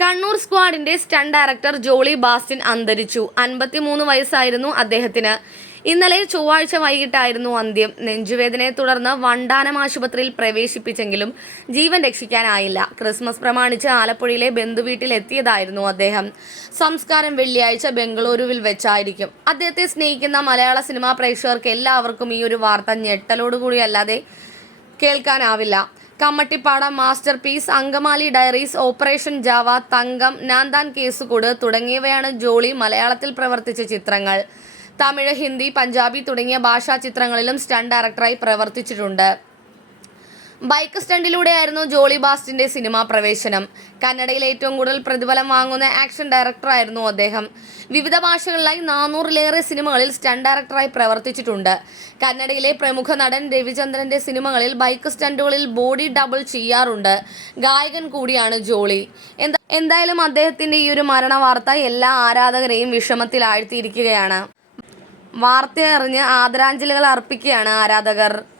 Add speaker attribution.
Speaker 1: കണ്ണൂർ സ്ക്വാഡിന്റെ stunt director Jolly Bastin അന്തരിച്ചു. അൻപത്തിമൂന്ന് വയസ്സായിരുന്നു അദ്ദേഹത്തിന്. ഇന്നലെ ചൊവ്വാഴ്ച വൈകിട്ടായിരുന്നു അന്ത്യം. നെഞ്ചുവേദനയെ തുടർന്ന് വണ്ടാനം ആശുപത്രിയിൽ പ്രവേശിപ്പിച്ചെങ്കിലും ജീവൻ രക്ഷിക്കാനായില്ല. ക്രിസ്മസ് പ്രമാണിച്ച് ആലപ്പുഴയിലെ ബന്ധുവീട്ടിൽ എത്തിയതായിരുന്നു അദ്ദേഹം. സംസ്കാരം വെള്ളിയാഴ്ച ബംഗളൂരുവിൽ വെച്ചായിരിക്കും. അദ്ദേഹത്തെ സ്നേഹിക്കുന്ന മലയാള സിനിമാ പ്രേക്ഷകർക്ക് എല്ലാവർക്കും ഈ ഒരു വാർത്ത ഞെട്ടലോടുകൂടി അല്ലാതെ കേൾക്കാനാവില്ല. Kammatipaadam masterpiece Angamaly diaries operation Java Thankam Nnathaan കേസുകൂട് തുടങ്ങിയവയാണ് ജോളി മലയാളത്തിൽ പ്രവർത്തിച്ച ചിത്രങ്ങൾ. തമിഴ് ഹിന്ദി പഞ്ചാബി തുടങ്ങിയ ഭാഷാ ചിത്രങ്ങളിലും സ്റ്റണ്ട് ഡയറക്ടറായി പ്രവർത്തിച്ചിട്ടുണ്ട്. ബൈക്ക് സ്റ്റണ്ടിലൂടെയായിരുന്നു ജോളി ബാസ്റ്റിന്റെ സിനിമാ പ്രവേശനം. കന്നഡയിൽ ഏറ്റവും കൂടുതൽ പ്രതിഫലം വാങ്ങുന്ന ആക്ഷൻ ഡയറക്ടറായിരുന്നു അദ്ദേഹം. വിവിധ ഭാഷകളിലായി നാനൂറിലേറെ സിനിമകളിൽ സ്റ്റണ്ട് ഡയറക്ടറായി പ്രവർത്തിച്ചിട്ടുണ്ട്. കന്നഡയിലെ പ്രമുഖ നടൻ രവിചന്ദ്രന്റെ സിനിമകളിൽ ബൈക്ക് സ്റ്റണ്ടുകളിൽ ബോഡി ഡബിൾ ചെയ്യാറുണ്ട്. ഗായകൻ കൂടിയാണ് ജോളി. എന്താ എന്തായാലും അദ്ദേഹത്തിന്റെ ഈ ഒരു മരണ വാർത്ത എല്ലാ ആരാധകരെയും വിഷമത്തിൽ ആഴ്ത്തിയിരിക്കുകയാണ്. വാർത്തയറിഞ്ഞ് ആദരാഞ്ജലികൾ അർപ്പിക്കുകയാണ് ആരാധകർ.